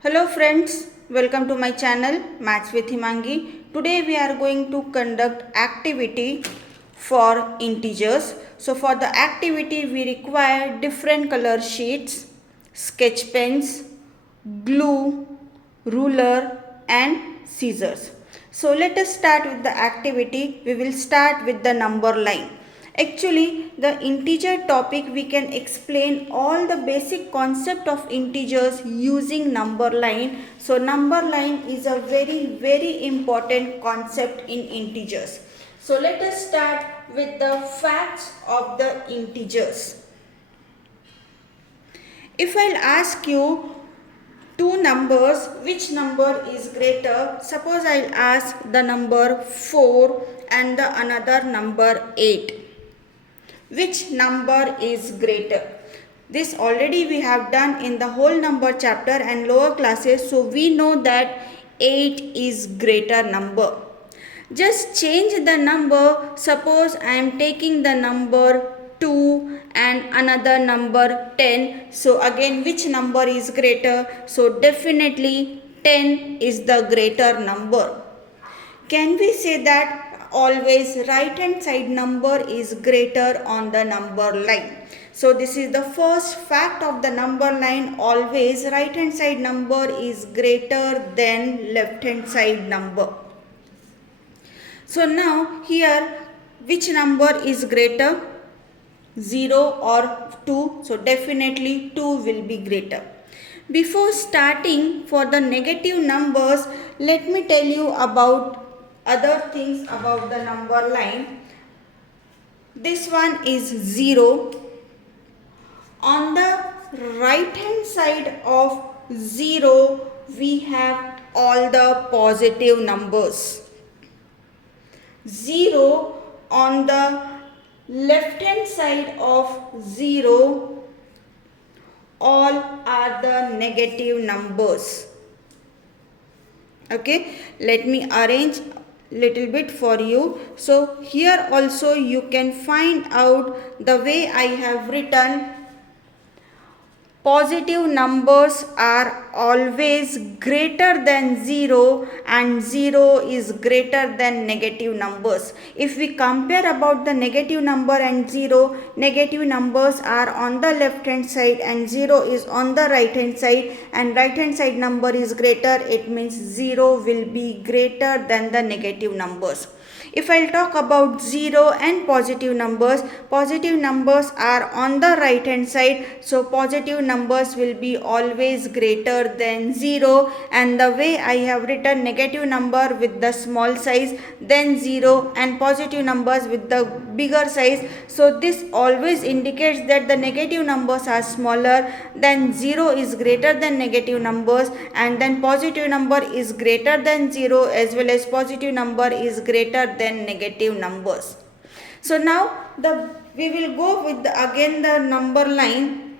Hello friends, welcome to my channel Maths with Himangi. Today we are going to conduct activity for integers. So for the activity we require different color sheets, sketch pens, glue, ruler and scissors. So let us start with the activity. We will start with the number line. Actually, the integer topic we can explain all the basic concept of integers using number line. So number line is a very important concept in integers. So let us start with the facts of the integers. If I'll ask you two numbers, which number is greater? Suppose I'll ask the number 4 and the another number 8. Which number is greater? This already we have done in the whole number chapter and lower classes. So we know that 8 is greater number. Just change the number. Suppose I am taking the number 2 and another number 10. So again which number is greater? So definitely 10 is the greater number. Can we say that always right hand side number is greater on the number line? So this is the first fact of the number line. Always right hand side number is greater than left hand side number. So now here which number is greater? 0 or 2. So definitely 2 will be greater. Before starting for the negative numbers, let me tell you about other things about the number line. This one is 0. On the right hand side of 0, we have all the positive numbers. 0 on the left hand side of 0, all are the negative numbers. Okay, let me arrange little bit for you. So here also you can find out the way I have written. Positive numbers are always greater than 0 and 0 is greater than negative numbers. If we compare about the negative number and 0, negative numbers are on the left hand side and 0 is on the right hand side, and right hand side number is greater, it means 0 will be greater than the negative numbers. If I'll talk about 0 and positive numbers are on the right hand side. So positive numbers will be always greater than 0, and the way I have written negative number with the small size, then 0, and positive numbers with the bigger size. So this always indicates that the negative numbers are smaller, then 0 is greater than negative numbers, and then positive number is greater than 0 as well as positive number is greater than negative numbers. So now we will go with again the number line.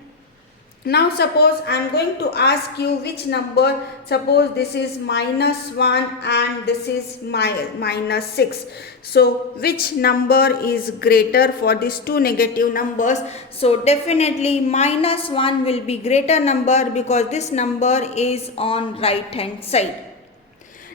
Now suppose I am going to ask you which number. Suppose this is -1 and this is -6. So which number is greater for these two negative numbers? So definitely -1 will be greater number because this number is on right hand side.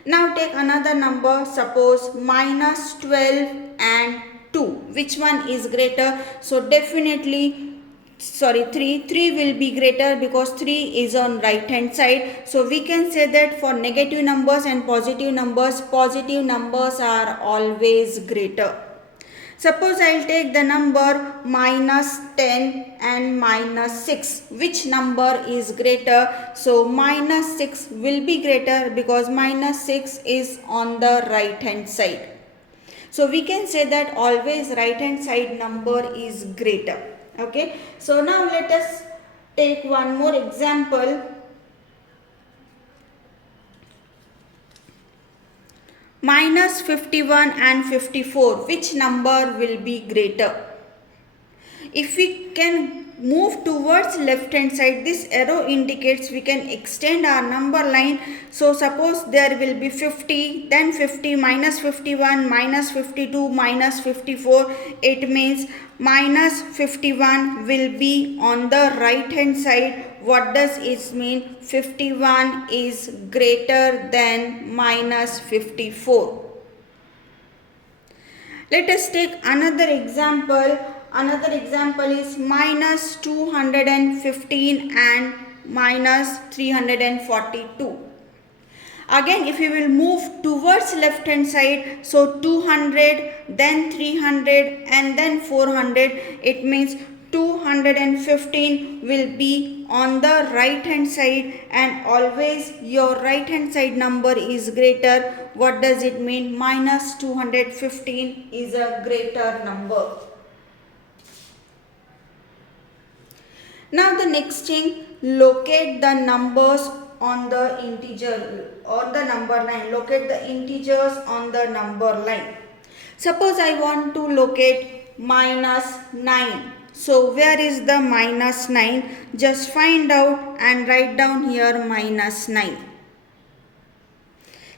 Now take another number, suppose -12 and 2. Which one is greater? So definitely 3 will be greater because 3 is on right hand side. So we can say that for negative numbers and positive numbers are always greater. Suppose I'll take the number -10 and -6. Which number is greater? So -6 will be greater because -6 is on the right hand side. So we can say that always right hand side number is greater. Okay. So now let us take one more example. -51 and 54. Which number will be greater? If we can move towards left hand side, this arrow indicates we can extend our number line. So suppose there will be 50, then 50 minus 51 minus 52 minus 54. It means minus 51 will be on the right hand side. What does it mean? 51 is greater than minus 54. Let us take another example. Another example is minus 215 and minus 342. Again, if you will move towards left hand side, so 200, then 300 and then 400, it means 215 will be on the right hand side, and always your right hand side number is greater. What does it mean? Minus 215 is a greater number. Now the next thing, locate the numbers on the integer or the number line. Locate the integers on the number line. Suppose I want to locate minus 9. So where is the minus 9? Just find out and write down here minus 9.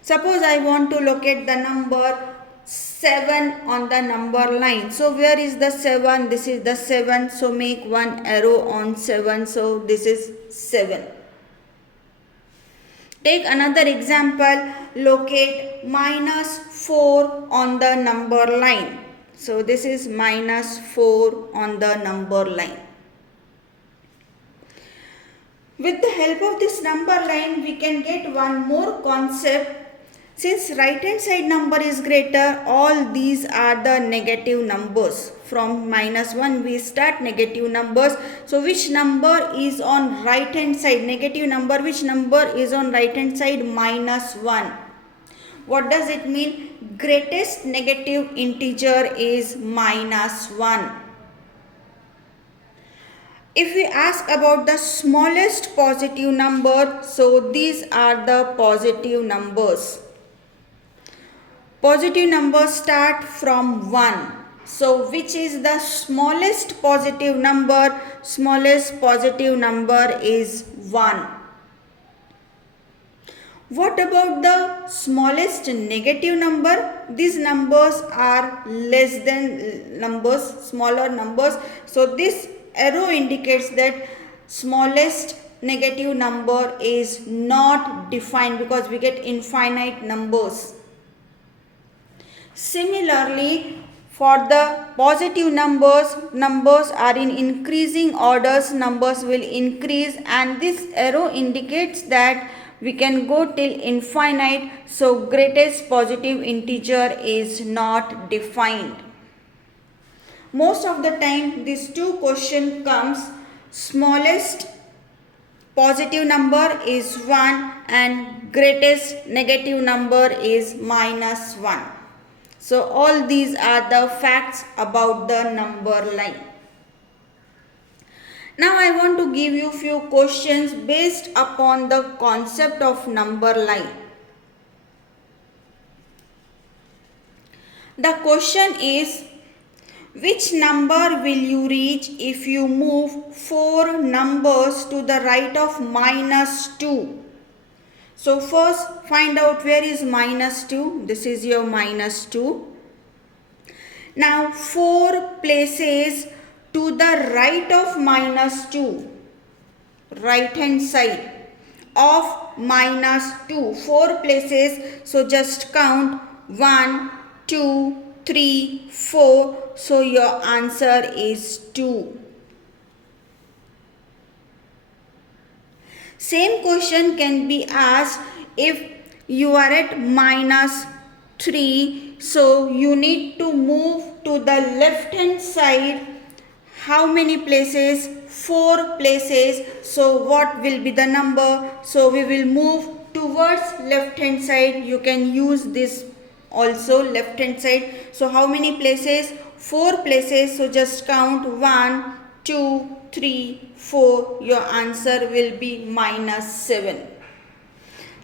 Suppose I want to locate the number 7 on the number line. So where is the 7? This is the 7. So make one arrow on 7. So this is 7. Take another example. Locate minus 4 on the number line. So this is minus 4 on the number line. With the help of this number line, we can get one more concept. Since right hand side number is greater, all these are the negative numbers. From minus 1 we start negative numbers. So which number is on right hand side? Negative number, which number is on right hand side? Minus 1. What does it mean? Greatest negative integer is minus 1. If we ask about the smallest positive number, so these are the positive numbers. Positive numbers start from 1. So which is the smallest positive number? Smallest positive number is 1. What about the smallest negative number? These numbers are less than numbers, smaller numbers. So this arrow indicates that smallest negative number is not defined because we get infinite numbers. Similarly, for the positive numbers are in increasing orders, numbers will increase, and this arrow indicates that we can go till infinite, so greatest positive integer is not defined. Most of the time these two question comes, smallest positive number is 1 and greatest negative number is minus 1. So all these are the facts about the number line. Now I want to give you few questions based upon the concept of number line. The question is, which number will you reach if you move 4 numbers to the right of minus 2? So first find out where is minus 2. This is your minus 2. Now 4 places to the right of minus 2, right hand side of minus 2, 4 places. So just count 1, 2, 3, 4. So your answer is 2. Same question can be asked if you are at minus 3. So you need to move to the left hand side. How many places? 4 places. So what will be the number? So we will move towards left hand side. You can use this also, left hand side. So how many places? 4 places. So just count 1, 2, 3, 4. Your answer will be minus 7.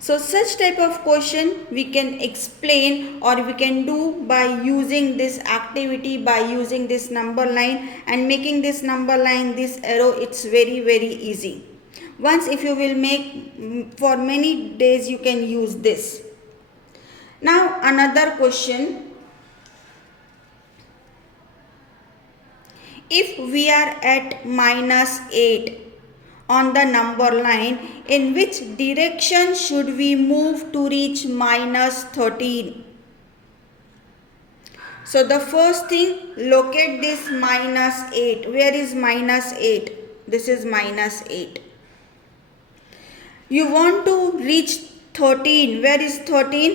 So such type of question we can explain or we can do by using this activity, by using this number line and making this number line, this arrow. It's very easy. Once if you will make for many days, you can use this. Now another question. If we are at -8 on the number line, in which direction should we move to reach -13? So the first thing, locate this -8. Where is -8? This is -8. You want to reach 13. Where is 13?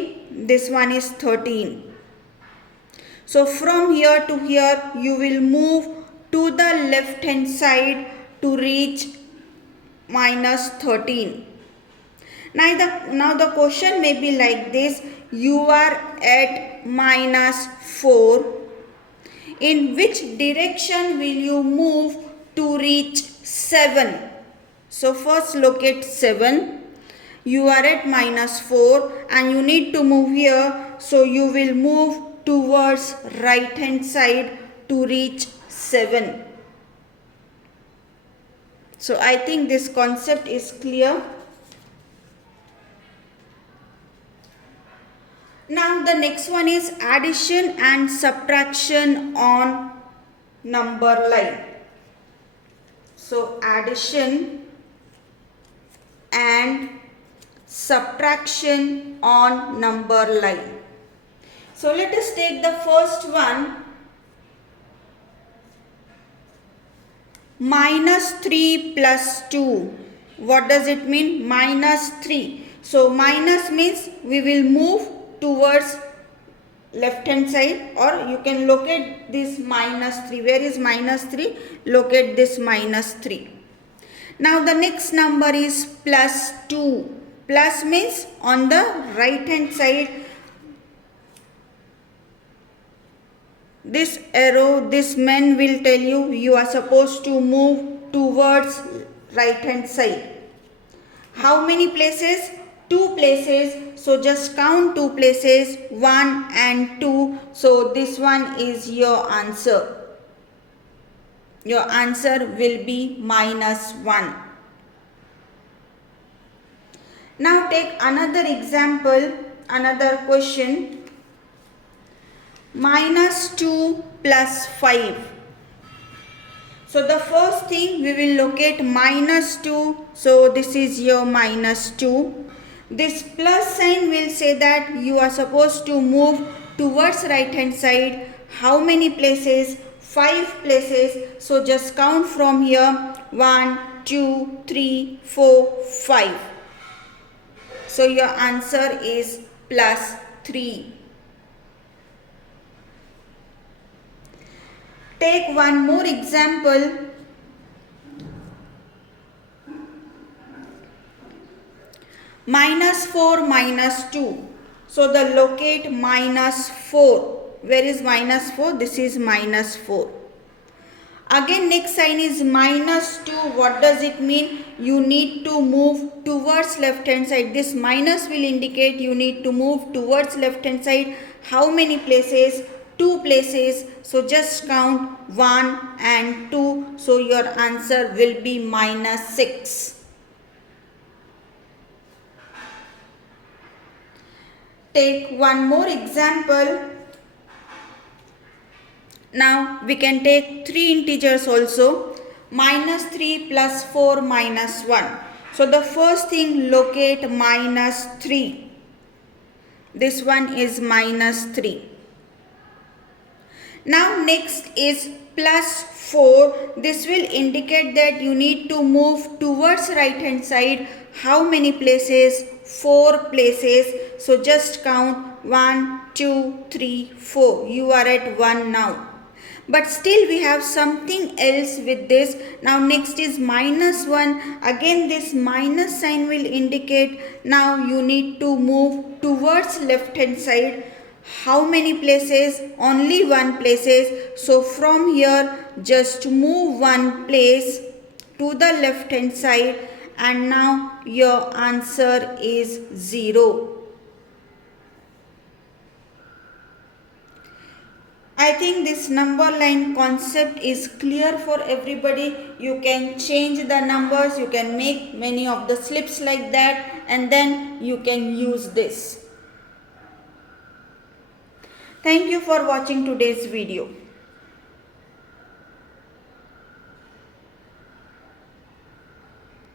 This one is 13. So from here to here, you will move to the left hand side to reach -13. Now the question may be like this. You are at -4. In which direction will you move to reach 7? So first locate 7. You are at -4 and you need to move here. So you will move towards right hand side to reach 7. So I think this concept is clear. Now the next one is addition and subtraction on number line. So addition and subtraction on number line. So let us take the first one. -3 plus 2. What does it mean? -3. So minus means we will move towards left hand side, or you can locate this -3. Where is -3? Locate this -3. Now the next number is +2. Plus means on the right hand side. This arrow, this man will tell you you are supposed to move towards right hand side. How many places? 2 places. So just count 2 places, 1 and 2. So this one is your answer. Your answer will be -1. Now take another example, another question. -2 plus 5. So the first thing we will locate -2. So this is your -2. This plus sign will say that you are supposed to move towards right hand side. How many places? 5 places. So just count from here. 1, 2, 3, 4, 5. So your answer is +3. Take one more example. -4 minus 2. So the locate -4. Where is -4? This is -4. Again next sign is -2. What does it mean? You need to move towards left hand side. This minus will indicate you need to move towards left hand side. How many places? 2 places. So just count 1 and 2. So your answer will be -6. Take one more example. Now we can take 3 integers also. -3 plus 4 minus 1. So the first thing, locate -3. This one is -3. Now next is +4. This will indicate that you need to move towards right hand side. How many places? 4 places. So just count 1, 2, 3, 4. You are at 1 now. But still we have something else with this. Now next is -1. Again this minus sign will indicate now you need to move towards left hand side. How many places? Only 1 places. So from here just move 1 place to the left hand side and now your answer is 0. I think this number line concept is clear for everybody. You can change the numbers, you can make many of the slips like that, and then you can use this. Thank you for watching today's video.